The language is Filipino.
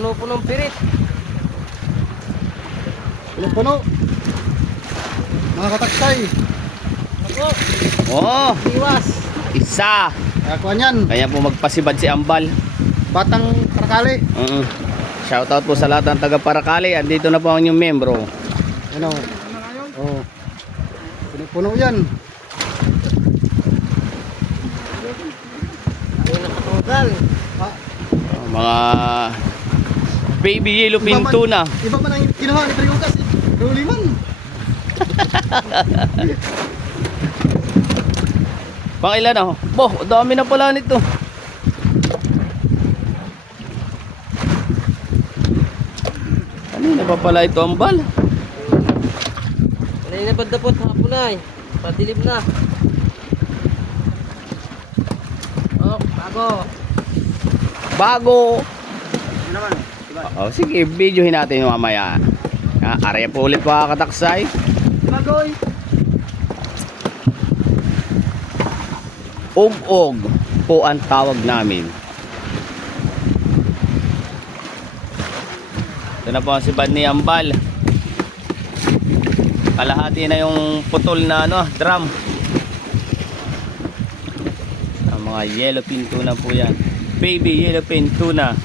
Puno-punong pirit. Puno-puno. Mga kataksay. Ako, Oh, iwas. isa. Kakuan yan. Kaya po magpasibad si Ambal. Batang Parakali. Shoutout po sa lahat ng taga Parakali. Andito na po ang inyong membro. Ano? Oh. Puno-puno yan. Ay, nakatugal. Mga baby yellowfin tuna. Iba man ang kinuha ni Triyukas. Ruli man. Pang ilan oh? Boh, dami na pala nito. Kanina pa pala ito Ambal. Kanina pa dapot hapon ay. Padilim na. Oh, bago. Bago. Ano naman? Diba? Oh, sige, videohin natin yung mamaya. Area po ulit pa kataksay. Bagoy. Og-og po ang tawag namin. Ito na po ang sibad ni Ambal. Kalahati na yung putol na drum. Ang mga yellowfin tuna po yan. Baby yellowfin tuna.